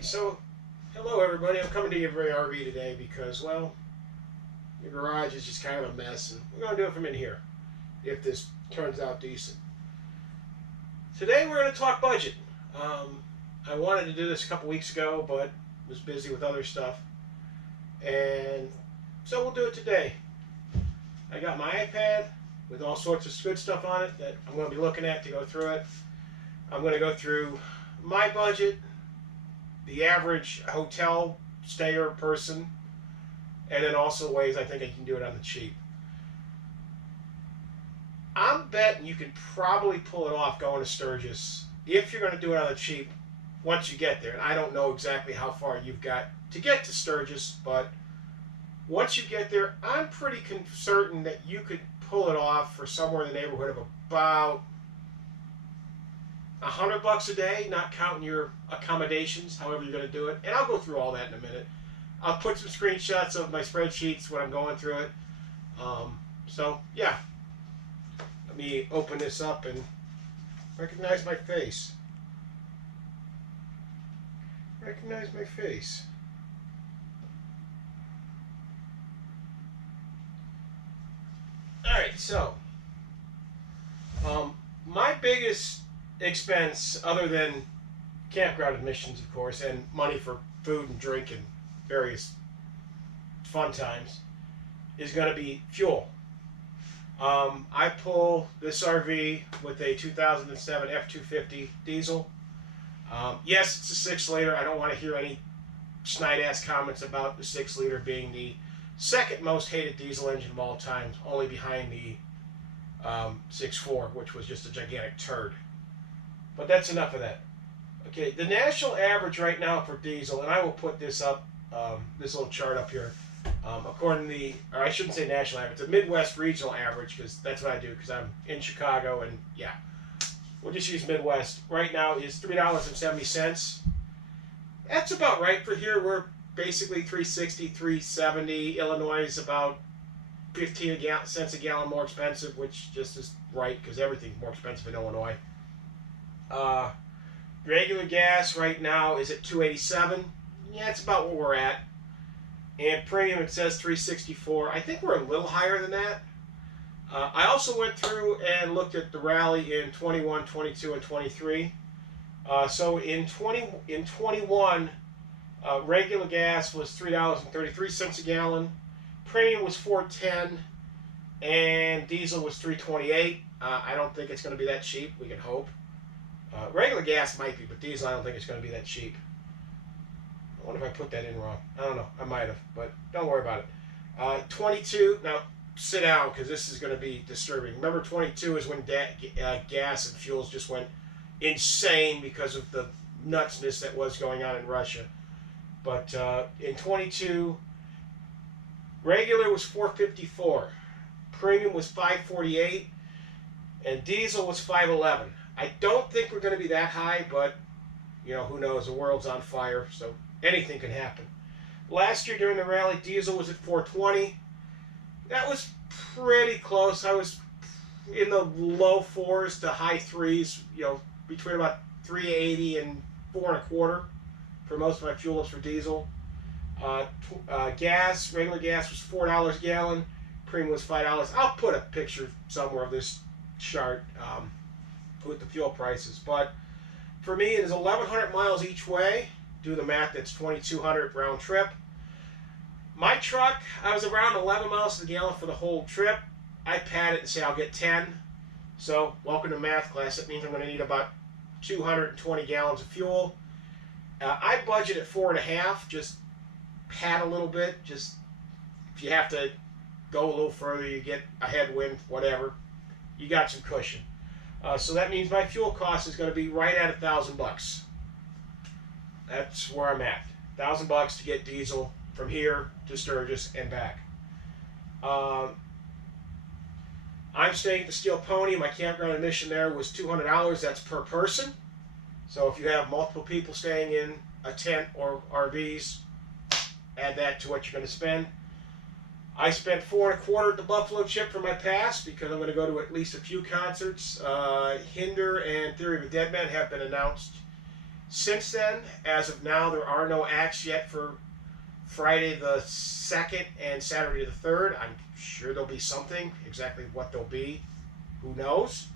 Alright, so hello everybody. I'm coming to you from RV today because, well, your garage is just kind of a mess and we're going to do it from in here if this turns out decent. Today we're going to talk budget. I wanted to do this a couple weeks ago but was busy with other stuff, and so we'll do it today. I got my iPad with all sorts of good stuff on it that I'm going to be looking at to go through it. I'm going to go through my budget, the average hotel stayer person, and then also ways I think I can do it on the cheap. I'm betting you can probably pull it off going to Sturgis if you're going to do it on the cheap once you get there. And I don't know exactly how far you've got to get to Sturgis, but once you get there, I'm pretty certain that you could pull it off for somewhere in the neighborhood of about $100 a day, not counting your accommodations, however you're going to do it. And I'll go through all that in a minute. I'll put some screenshots of my spreadsheets when I'm going through it. So, yeah. Let me open this up and recognize my face. Recognize my face. Alright, so my biggest expense, other than campground admissions, of course, and money for food and drink and various fun times, is going to be fuel. I pull this RV with a 2007 F-250 diesel. Yes, it's a 6-liter. I don't want to hear any snide-ass comments about the 6-liter being the second most hated diesel engine of all time, only behind the 6.4, which was just a gigantic turd. But that's enough of that. Okay, the national average right now for diesel, and I will put this up, this little chart up here, according to the, or I shouldn't say national average, the Midwest regional average, because that's what I do, because I'm in Chicago, and yeah, we'll just use Midwest. Right now is $3.70. That's about right for here. We're basically $3.60, $3.70. Illinois is about 15 cents a gallon more expensive, which just is right because everything's more expensive in Illinois. Regular gas right now is at $2.87. Yeah, it's about where we're at. And premium, it says $3.64. I think we're a little higher than that. I also went through and looked at the rally in 21, 22, and 23. So in 21, regular gas was $3.33 a gallon. Premium was $4.10, and diesel was $3.28. I don't think it's going to be that cheap. We can hope. Regular gas might be, but diesel I don't think it's going to be that cheap. I wonder if I put that in wrong. I don't know. I might have, but don't worry about it. 22. Now sit down because this is going to be disturbing. Remember, 22 is when gas and fuels just went insane because of the nutsness that was going on in Russia. But in 22, regular was $4.54, premium was $5.48, and diesel was $5.11. I don't think we're going to be that high, but you know, who knows? The world's on fire, so anything can happen. Last year during the rally, diesel was at $4.20. That was pretty close. I was in the low 4s to high 3s, you know, between about $3.80 and $4.25 for most of my fuel ups for diesel. Gas, regular gas was $4 a gallon. Premium was $5. I'll put a picture somewhere of this chart with the fuel prices. But for me, it is 1,100 miles each way. Do the math, that's 2,200 round trip. My truck, I was around 11 miles to the gallon for the whole trip. I pad it and say I'll get 10. So, welcome to math class. That means I'm going to need about 220 gallons of fuel. I budget at 4.5. Just pad a little bit. Just if you have to go a little further, you get a headwind, whatever. You got some cushion. So that means my fuel cost is going to be right at $1,000. That's where I'm at. $1,000 to get diesel from here to Sturgis and back. I'm staying at the Steel Pony. My campground admission there was $200. That's per person. So if you have multiple people staying in a tent or RVs, add that to what you're going to spend. I spent $4.25 at the Buffalo Chip for my pass because I'm going to go to at least a few concerts. Hinder and Theory of a Dead Man have been announced Since then, as of now, there are no acts yet for Friday the 2nd and Saturday the 3rd. I'm sure there'll be something. Exactly what they'll be, who knows.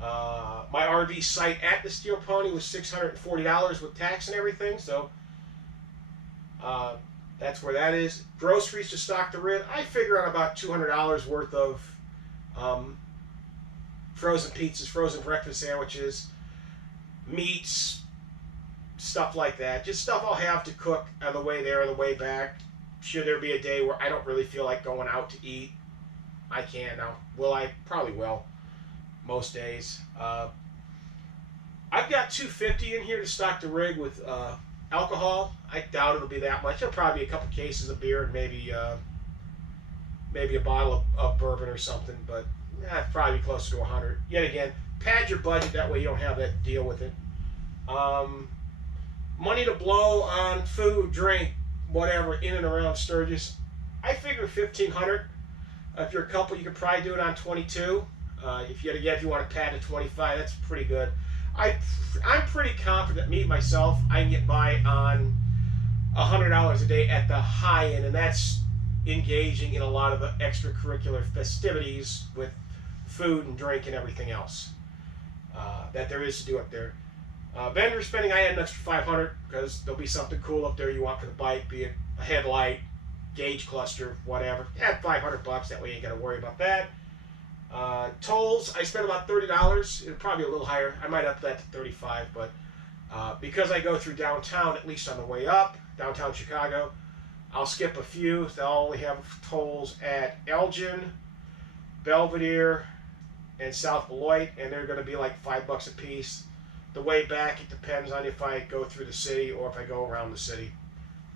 My RV site at the Steel Pony was $640 with tax and everything, so that's where that is. Groceries to stock the rig, I figure on about $200 worth of frozen pizzas, frozen breakfast sandwiches, meats, stuff like that. Just stuff I'll have to cook on the way there or the way back. Should there be a day where I don't really feel like going out to eat, I can. Now, will I? Probably will. Most days. I've got $250 in here to stock the rig with alcohol. I doubt it'll be that much. It'll probably be a couple cases of beer and maybe a bottle of bourbon or something, but probably closer to 100. Yet again, pad your budget, that way you don't have that to deal with it. Money to blow on food, drink, whatever, in and around Sturgis. I figure $1,500. If you're a couple, you could probably do it on 22. If you want to pad to 25, that's pretty good. I'm pretty confident, me myself, I can get by on $100 a day at the high end, and that's engaging in a lot of the extracurricular festivities with food and drink and everything else that there is to do up there. Vendor spending, I had an extra $500 because there'll be something cool up there you want for the bike, be it a headlight, gauge cluster, whatever. Add $500, that way you ain't got to worry about that. Tolls, I spent about $30. It'll probably be a little higher. I might up that to $35, but because I go through downtown, at least on the way up, downtown Chicago, I'll skip a few. They'll only have tolls at Elgin, Belvedere, and South Beloit, and they're going to be like $5 a piece. The way back, it depends on if I go through the city or if I go around the city.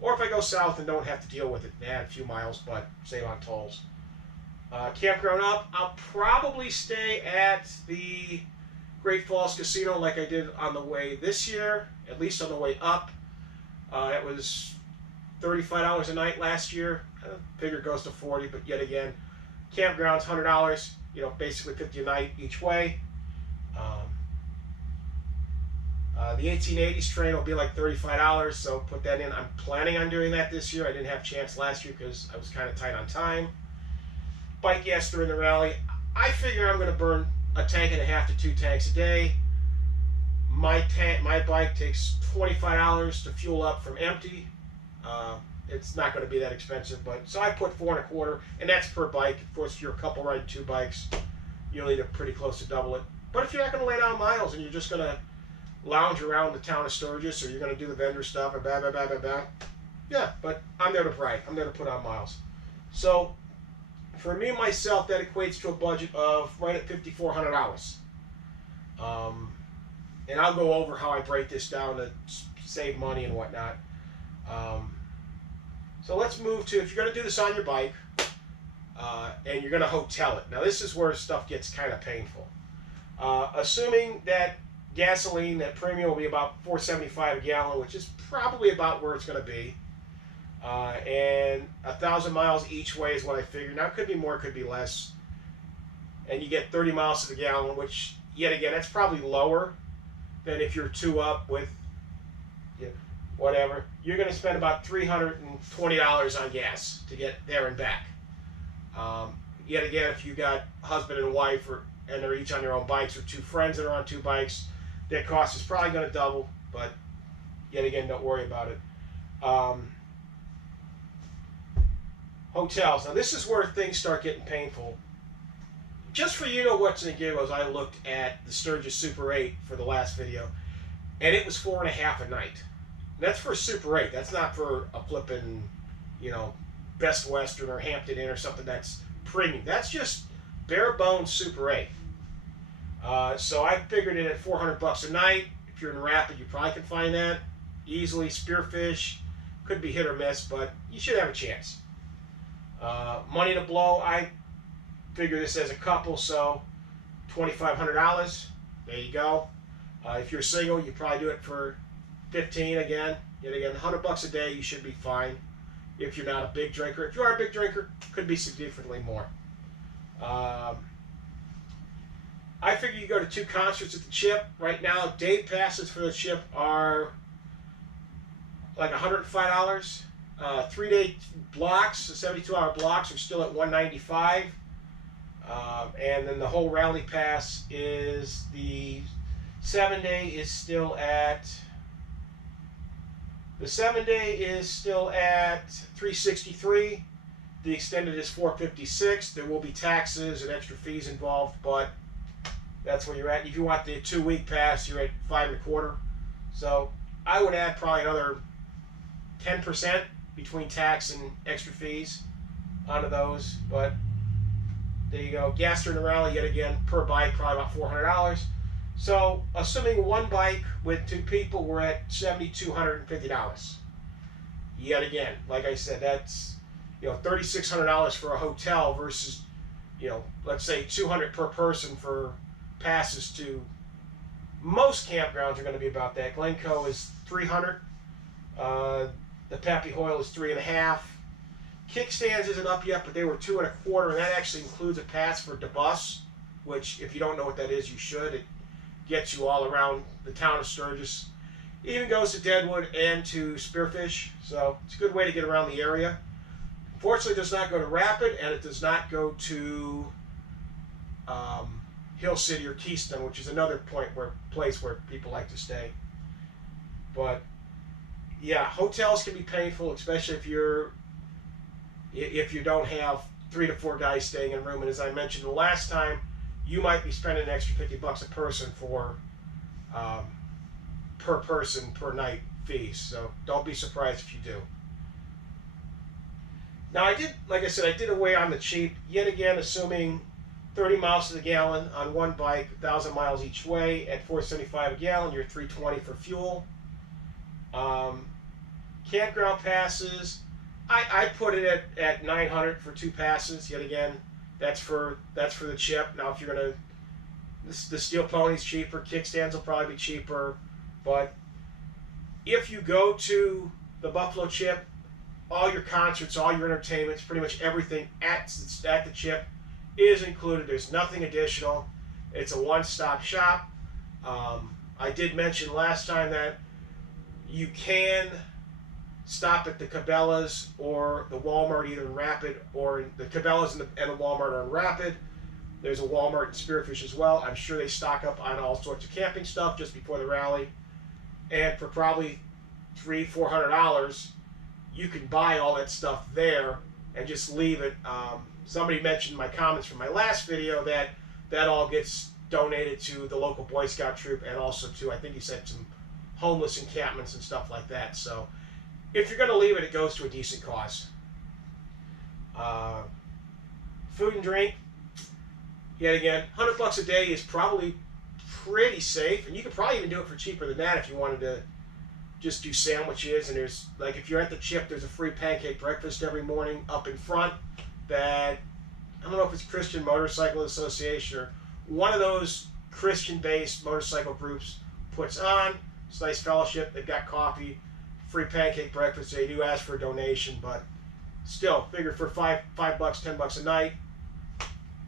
Or if I go south and don't have to deal with it and add a few miles, but save on tolls. Campground up, I'll probably stay at the Great Falls Casino like I did on the way this year, at least on the way up. It was $35 a night last year. Figure it goes to $40, but yet again, campground's $100, basically $50 a night each way. The 1880s train will be like $35, so put that in. I'm planning on doing that this year. I didn't have a chance last year because I was kind of tight on time. Bike gas during the rally, I figure I'm going to burn a tank and a half to 2 tanks a day. My bike takes $25 to fuel up from empty. It's not going to be that expensive, but so I put $4 1/4, and that's per bike. Of course, if you're a couple riding 2 bikes, you'll need to pretty close to double it. But if you're not going to lay down miles and you're just going to lounge around the town of Sturgis, or you're going to do the vendor stuff and blah, blah, blah, blah, blah. Yeah, but I'm there to ride. I'm there to put on miles. So for me, myself, that equates to a budget of right at $5,400. And I'll go over how I break this down to save money and whatnot. So let's move to, if you're going to do this on your bike, and you're going to hotel it. Now this is where stuff gets kind of painful. Assuming that gasoline, that premium will be about $4.75 a gallon, which is probably about where it's going to be. And 1,000 miles each way is what I figured. Now it could be more, it could be less. And you get 30 miles to the gallon, which, yet again, that's probably lower than if you're 2 up with whatever. You're going to spend about $320 on gas to get there and back. Yet again, if you got husband and wife, and they're each on their own bikes, or 2 friends that are on 2 bikes, their cost is probably going to double, but yet again, don't worry about it. Hotels. Now this is where things start getting painful. Just for what's in the giggles, I looked at the Sturgis Super 8 for the last video, and it was $4.50 a night. That's for a Super 8. That's not for a flippin', Best Western or Hampton Inn or something that's premium. That's just bare bones Super 8. So I figured it at $400 a night. If you're in Rapid, you probably can find that easily. Spearfish could be hit or miss, but you should have a chance. Money to blow, I figure this as a couple, so $2,500. There you go. If you're single, you probably do it for $15 again. Yet again, $100 a day, you should be fine. If you're not a big drinker, if you are a big drinker, could be significantly more. I figure you go to 2 concerts at the Chip. Right now, day passes for the Chip are like $105. 3-day blocks, the 72-hour blocks, are still at $195. And then the whole rally pass is the 7-day is still at $363. The extended is $456. There will be taxes and extra fees involved, but that's where you're at. If you want the 2-week pass, you're at $525. So I would add probably another 10% between tax and extra fees onto those. But there you go. Gas during the rally, yet again, per bike, probably about $400. So assuming one bike with 2 people, we're at $7,250. Yet again, like I said, that's $3,600 for a hotel versus let's say $200 per person for passes to most campgrounds are going to be about that. Glencoe is $300. The Pappy Hoyle is $3.50. Kickstands isn't up yet, but they were $2.25, and that actually includes a pass for the bus, which if you don't know what that is, you should. It gets you all around the town of Sturgis. It even goes to Deadwood and to Spearfish, so it's a good way to get around the area. Unfortunately, it does not go to Rapid, and it does not go to Hill City or Keystone, which is another place where people like to stay. But yeah, hotels can be painful, especially if you don't have 3 to 4 guys staying in a room. And as I mentioned the last time, you might be spending an extra $50 a person for per person per night fees. So don't be surprised if you do. Now like I said, I did away on the cheap, yet again, assuming 30 miles to the gallon on one bike, 1,000 miles each way at $4.75 a gallon, you're $3.20 for fuel. Campground passes, I put it at $900 for 2 passes. Yet again, that's for the Chip. Now, if you're gonna, the Steel Pony's cheaper, kickstands will probably be cheaper, but if you go to the Buffalo Chip, all your concerts, all your entertainments, pretty much everything at the Chip is included. There's nothing additional. It's a one-stop shop. I did mention last time that you can stop at the Cabela's or the Walmart, either in Rapid or the Cabela's and the Walmart are in Rapid. There's a Walmart in Spearfish as well. I'm sure they stock up on all sorts of camping stuff just before the rally. And for probably $300-400, you can buy all that stuff there and just leave it. Somebody mentioned in my comments from my last video that all gets donated to the local Boy Scout troop and also to, I think he said, some homeless encampments and stuff like that. So if you're going to leave it, it goes to a decent cause. Food and drink, yet again, $100 a day is probably pretty safe, and you could probably even do it for cheaper than that if you wanted to just do sandwiches. And there's, like, if you're at the Chip, there's a free pancake breakfast every morning up in front that, I don't know if it's Christian Motorcycle Association or one of those Christian-based motorcycle groups puts on. It's a nice fellowship. They've got coffee, free pancake breakfast. They do ask for a donation, but still, figure for $5, $10 a night,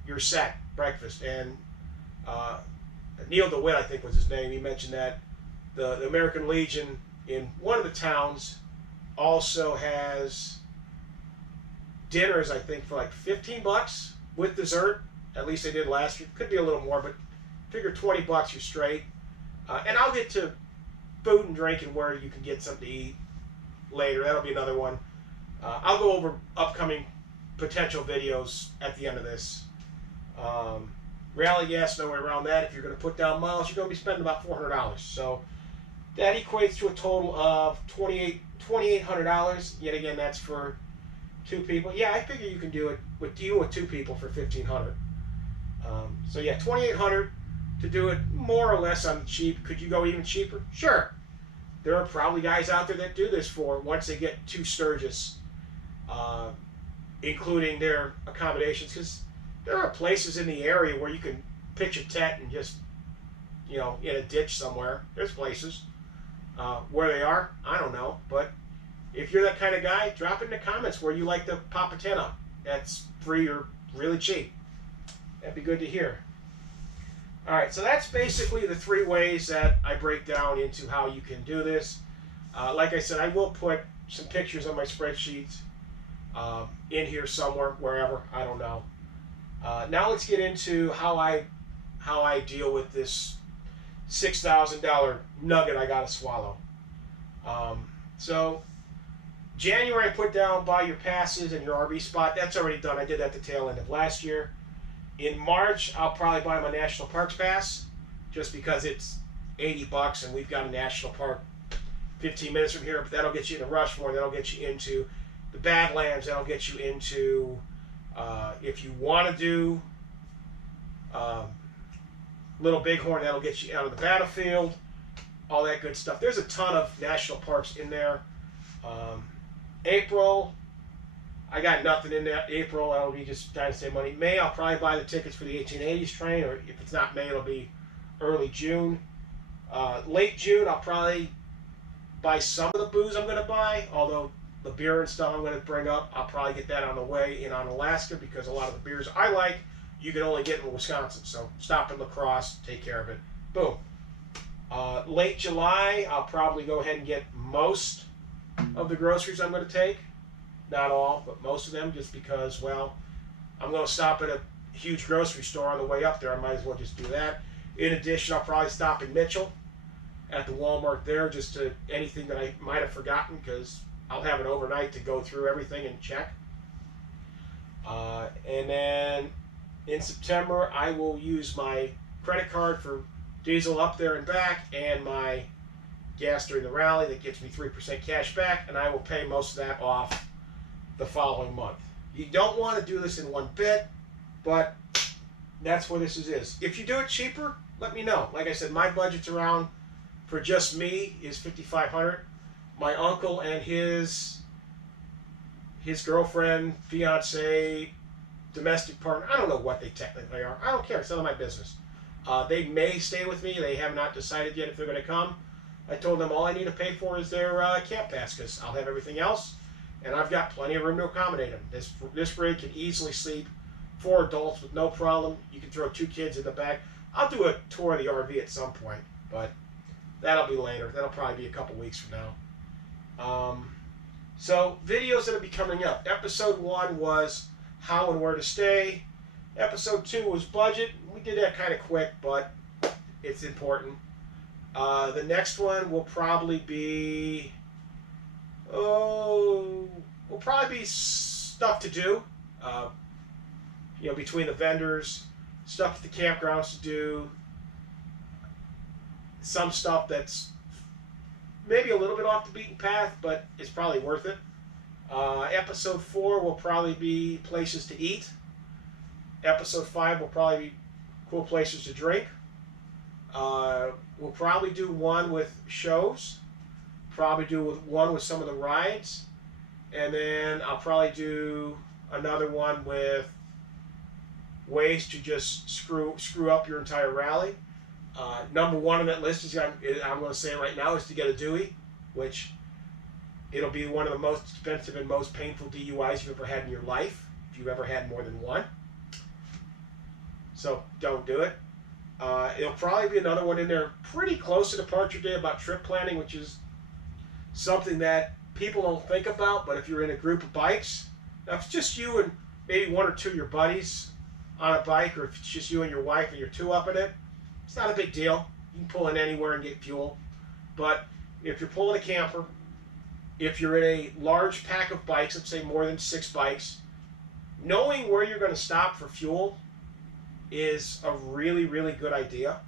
you're set. Breakfast. And Neil DeWitt, I think was his name, he mentioned that the American Legion in one of the towns also has dinners, I think, for like $15 with dessert. At least they did last year. Could be a little more, but figure $20 you're straight. And I'll get to food and drink and where you can get something to eat later. That'll be another one. I'll go over upcoming potential videos at the end of this. Rally gas, no way around that. If you're going to put down miles, you're going to be spending about $400. So that equates to a total of $2,800. Yet again, that's for 2 people. Yeah, I figure you can do it with 2 people for $1,500. So yeah, $2,800 to do it more or less on the cheap. Could you go even cheaper? Sure. There are probably guys out there that do this for once they get to Sturgis, including their accommodations, because there are places in the area where you can pitch a tent and just, in a ditch somewhere. There's places. Where they are, I don't know. But if you're that kind of guy, drop it in the comments where you like to pop a tent up. That's free or really cheap. That'd be good to hear. All right, so that's basically the 3 ways that I break down into how you can do this. Like I said, I will put some pictures on my spreadsheets in here somewhere, wherever, I don't know. Now let's get into how I deal with this $6,000 nugget I got to swallow. So January I put down buy your passes and your RV spot. That's already done. I did that at the tail end of last year. In March, I'll probably buy my National Parks Pass just because it's $80 and we've got a national park 15 minutes from here. But that'll get you into Rushmore. That'll get you into the Badlands. That'll get you into, if you want to do Little Bighorn, that'll get you out of the battlefield. All that good stuff. There's a ton of national parks in there. April, I got nothing in that. April, I'll be just trying to save money. May, I'll probably buy the tickets for the 1880s train, or if it's not May, it'll be early June. Late June, I'll probably buy some of the booze I'm going to buy, although the beer and stuff I'm going to bring up, I'll probably get that on the way in on Alaska, because a lot of the beers I like, you can only get in Wisconsin. So stop in La Crosse, take care of it. Boom. Late July, I'll probably go ahead and get most of the groceries I'm going to take. Not all, but most of them, just because, well, I'm going to stop at a huge grocery store on the way up there. I might as well just do that. In addition, I'll probably stop in Mitchell at the Walmart there, just to anything that I might have forgotten, because I'll have it overnight to go through everything and check. And then in September, I will use my credit card for diesel up there and back, and my gas during the rally that gives me 3% cash back, and I will pay most of that off the following month. You don't want to do this in one bit, but that's where this is. If you do it cheaper, let me know. Like I said, my budget's around, for just me, is $5,500. My uncle and his girlfriend, fiance, domestic partner, I don't know what they technically are. I don't care. It's none of my business. They may stay with me. They have not decided yet if they're going to come. I told them all I need to pay for is their camp pass, because I'll have everything else, and I've got plenty of room to accommodate them. This rig can easily sleep 4 adults with no problem. You can throw 2 kids in the back. I'll do a tour of the RV at some point, but that'll be later. That'll probably be a couple weeks from now. So videos that'll be coming up. Episode 1 was how and where to stay. Episode 2 was budget. We did that kind of quick, but it's important. The next one will probably be, stuff to do. Between the vendors, stuff at the campgrounds to do. Some stuff that's maybe a little bit off the beaten path, but it's probably worth it. Episode 4 will probably be places to eat. Episode 5 will probably be cool places to drink. We'll probably do one with shows. Probably do one with some of the rides. And then I'll probably do another one with ways to just screw up your entire rally. Number 1 on that list is, I'm going to say it right now, is to get a Dewey, which it'll be one of the most expensive and most painful DUIs you've ever had in your life, if you've ever had more than one. So don't do it. It'll probably be another one in there pretty close to Departure Day about trip planning, which is something that people don't think about, but if you're in a group of bikes, now if it's just you and maybe 1 or 2 of your buddies on a bike, or if it's just you and your wife and you're 2 up in it, it's not a big deal. You can pull in anywhere and get fuel. But if you're pulling a camper, if you're in a large pack of bikes, let's say more than 6 bikes, knowing where you're going to stop for fuel is a really, really good idea.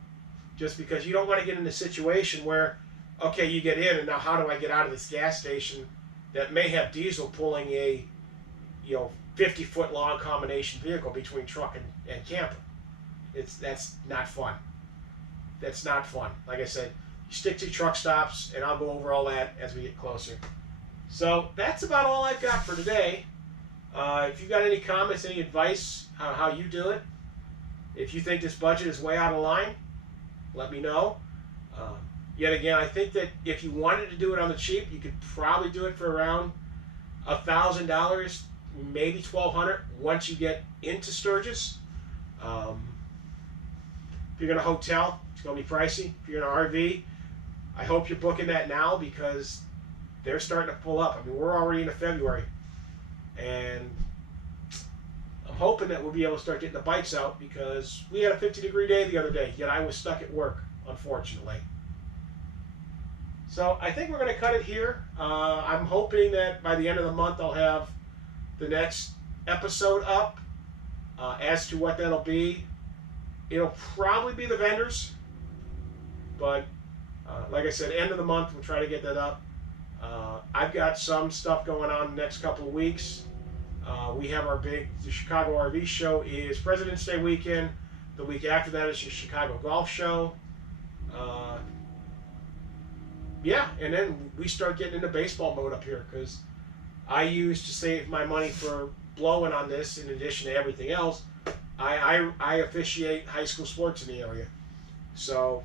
Just because you don't want to get in a situation where, okay, you get in, and now how do I get out of this gas station that may have diesel pulling a 50-foot long combination vehicle between truck and camper. That's not fun. That's not fun. Like I said, you stick to truck stops, and I'll go over all that as we get closer. So that's about all I've got for today. If you've got any comments, any advice on how you do it, if you think this budget is way out of line, let me know. Yet again, I think that if you wanted to do it on the cheap, you could probably do it for around $1,000, maybe $1,200 once you get into Sturgis. If you're going to hotel, it's going to be pricey. If you're going to RV, I hope you're booking that now because they're starting to pull up. I mean, we're already into February, and I'm hoping that we'll be able to start getting the bikes out because we had a 50-degree day the other day, yet I was stuck at work, unfortunately. So I think we're going to cut it here. I'm hoping that by the end of the month I'll have the next episode up. As to what that'll be, it'll probably be the vendors, but like I said, end of the month we'll try to get that up. I've got some stuff going on the next couple of weeks. We have the Chicago RV show is President's Day weekend. The week after that is the Chicago Golf Show. Yeah, and then we start getting into baseball mode up here because I used to save my money for blowing on this in addition to everything else. I officiate high school sports in the area. So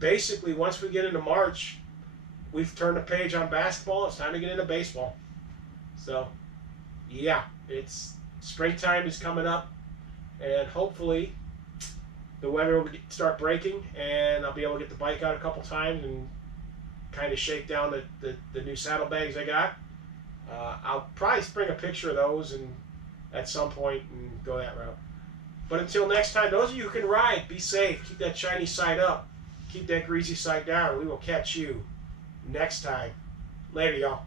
basically once we get into March, we've turned the page on basketball. It's time to get into baseball. So yeah, it's springtime is coming up, and hopefully the weather will start breaking and I'll be able to get the bike out a couple times and kind of shake down the new saddlebags I got. I'll probably bring a picture of those and at some point and go that route. But until next time, those of you who can ride, be safe. Keep that shiny side up. Keep that greasy side down. We will catch you next time. Later, y'all.